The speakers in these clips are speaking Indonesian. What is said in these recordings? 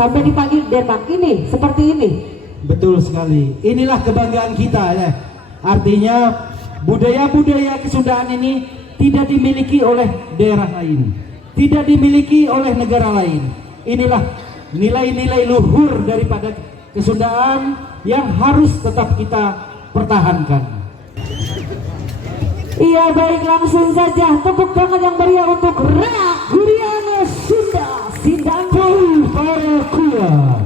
sampai dipanggil Denmark ini seperti ini. Betul sekali. Inilah kebanggaan kita ya. Artinya budaya-budaya Kesundaan ini tidak dimiliki oleh daerah lain, tidak dimiliki oleh negara lain. Inilah nilai-nilai luhur daripada Kesundaan yang harus tetap kita pertahankan. Iya, baik, langsung saja tepuk tangan yang meriah untuk Rak Guriana Sunda Sindangkul Parakuya.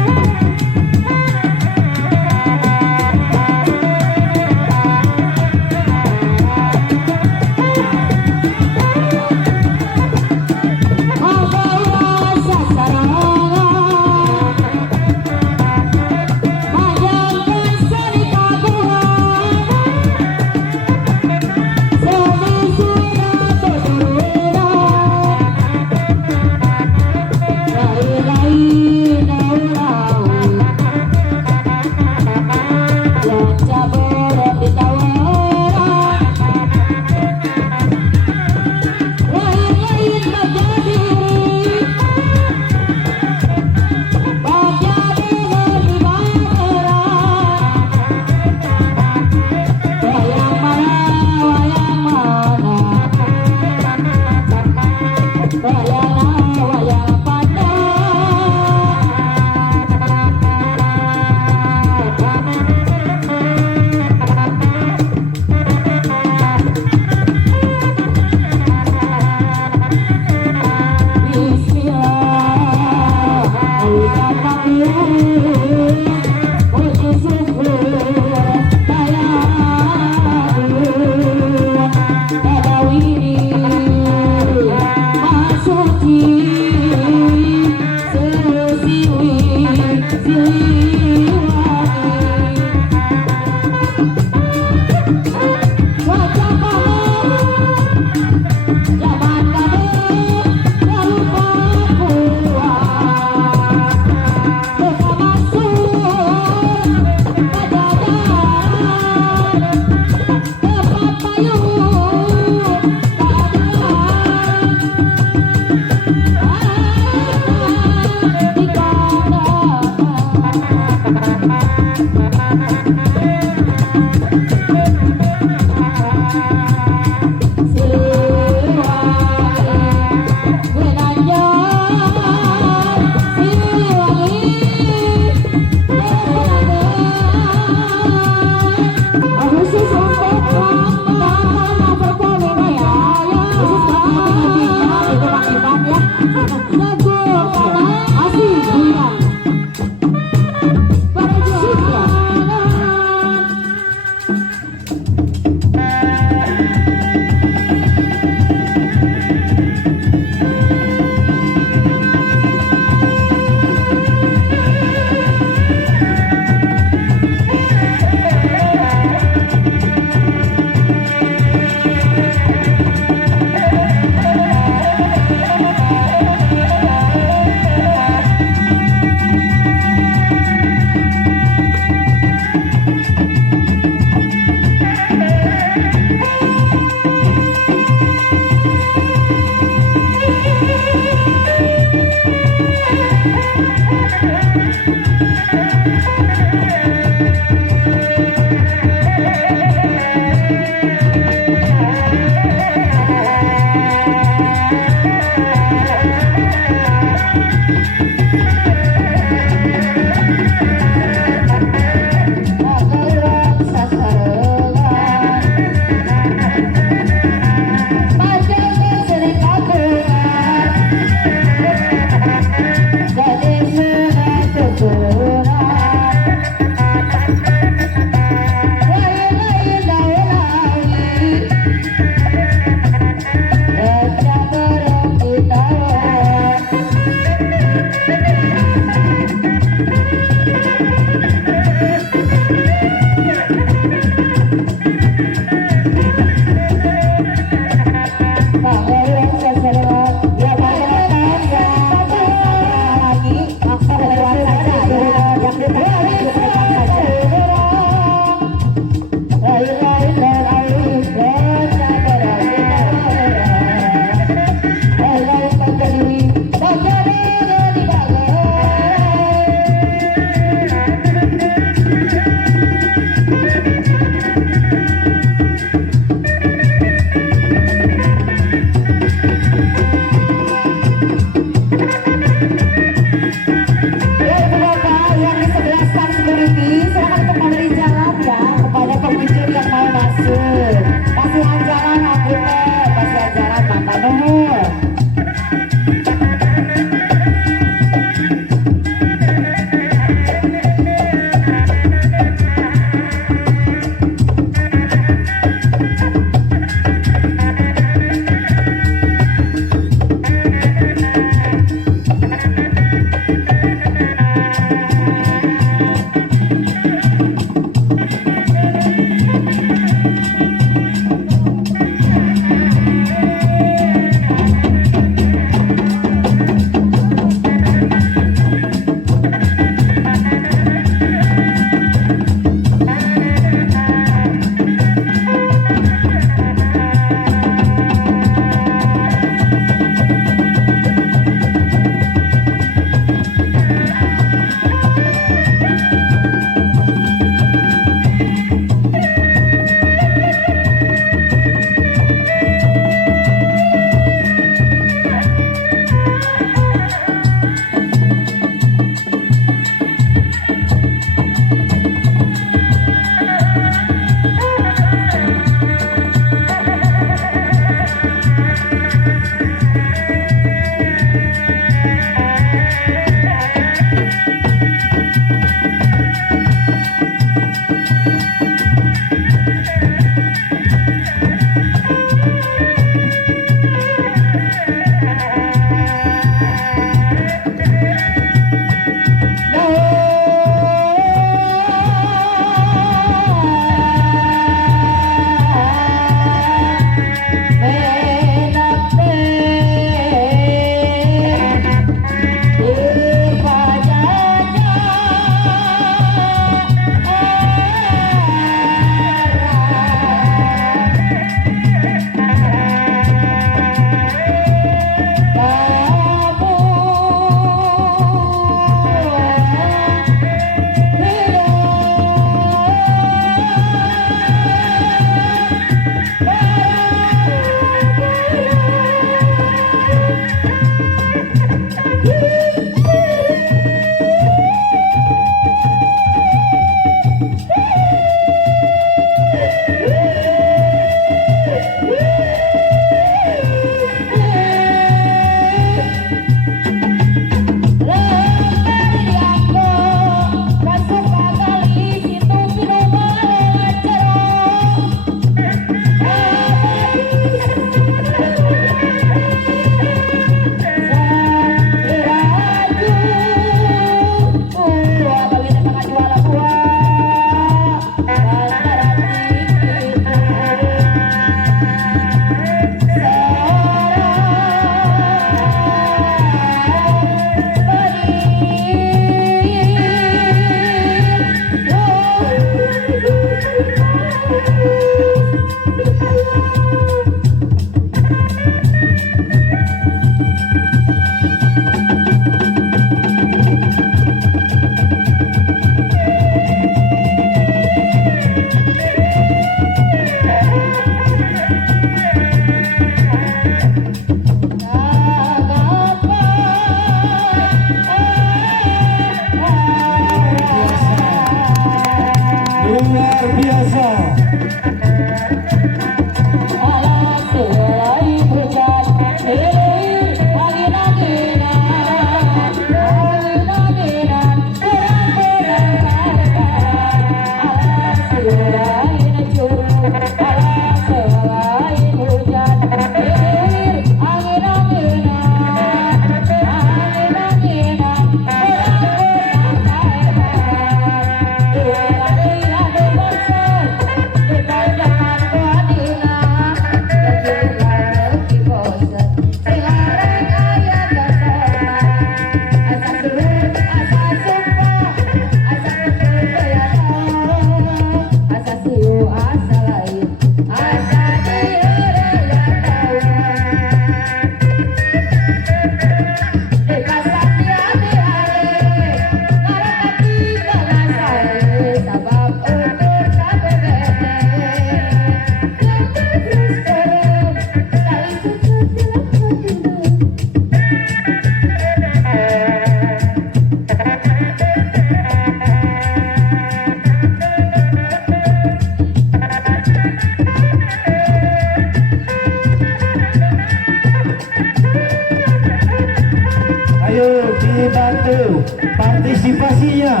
partisipasinya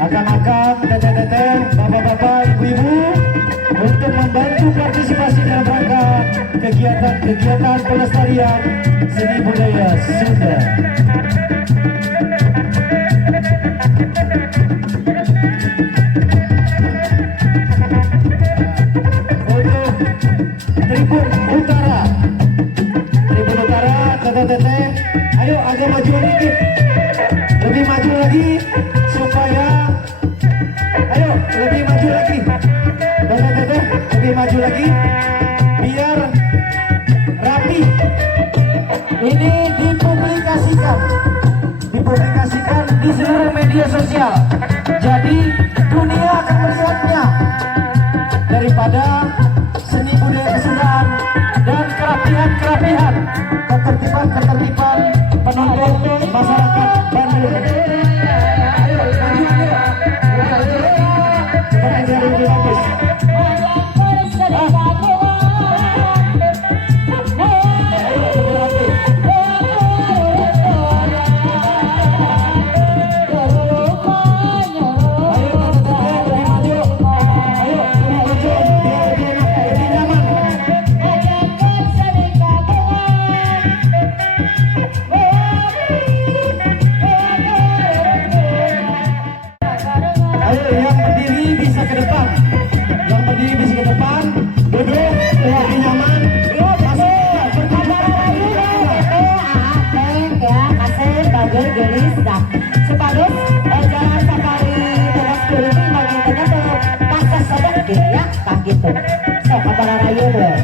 akan teteh-teteh, bapak-bapak, ibu-ibu untuk membantu partisipasi dalam rangka kegiatan pelestarian seni budaya Sunda. Untuk Tribun Utara, teteh-teteh, ayo agak maju dikit, lebih maju lagi supaya, ayo lebih maju lagi, teteh-teteh, lebih maju lagi, biar rapi. Ini dipublikasikan di seluruh media sosial, jadi dunia akan melihatnya. Daripada seni budaya Kesundaan dan kerapihan, ketertiban penonton masyarakat Bandung. Seperti yang lebih bagus. Yang berdiri bisa ke depan, duduk lebih nyaman. Sepados jalan safari teras keliling bagitanya tuh pasca sedek ya tak gitu. So kabar rayu deh.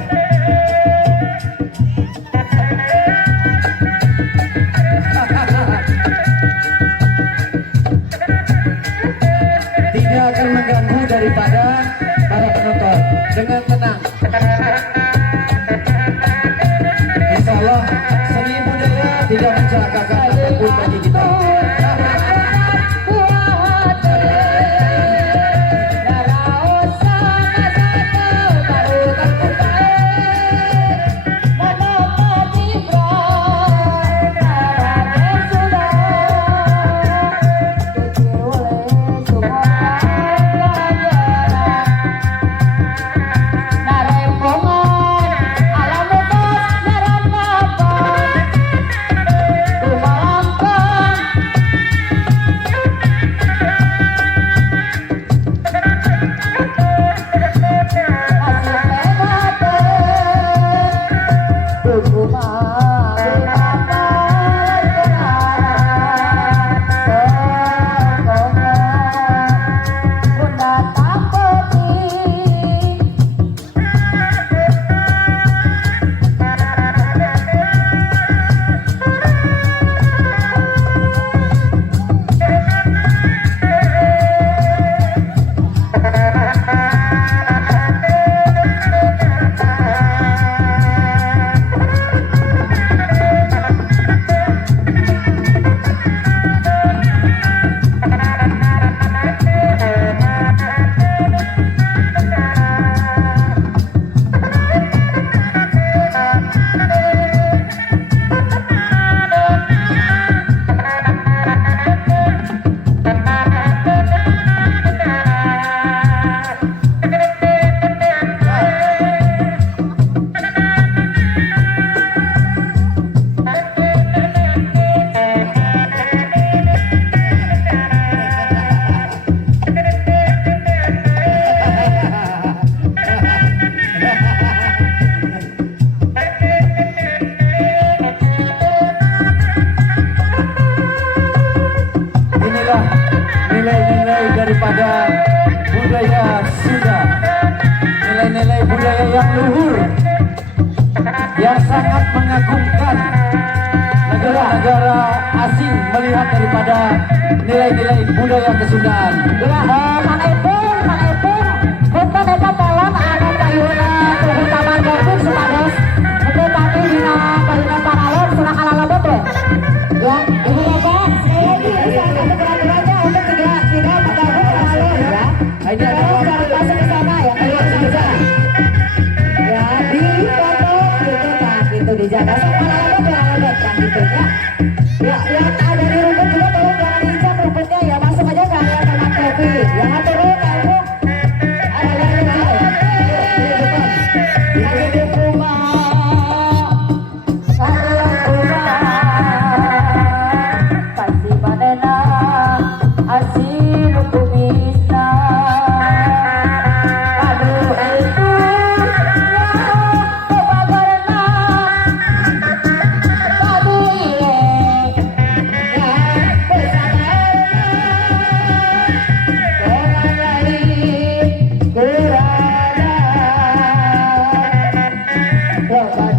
Tidak akan mengganggu daripada para penonton, dengan tenang. Insya Allah seni budaya tidak mencelakakan apapun bagi kita. daripada budaya Sunda, nilai-nilai budaya yang luhur, yang sangat mengagumkan negara-negara asing melihat daripada nilai-nilai budaya Kesundaan. Untuk dapat tolong anak kayuna tubuh taman garbin supados untuk tapi dina kayuna paralon surah kalalobot ya. Ya, ibu bapak sekali lagi satu peraturannya untuk tidak mengganggu paralon ya. Ini ada Jangan masuk ke sana ya, keluar saja. Ya, di foto gitu nah, gitu dijaga sama kalalobot kan gitu ya. Ya, yang ada di rumput juga tolong jangan diinjak rumputnya ya. dan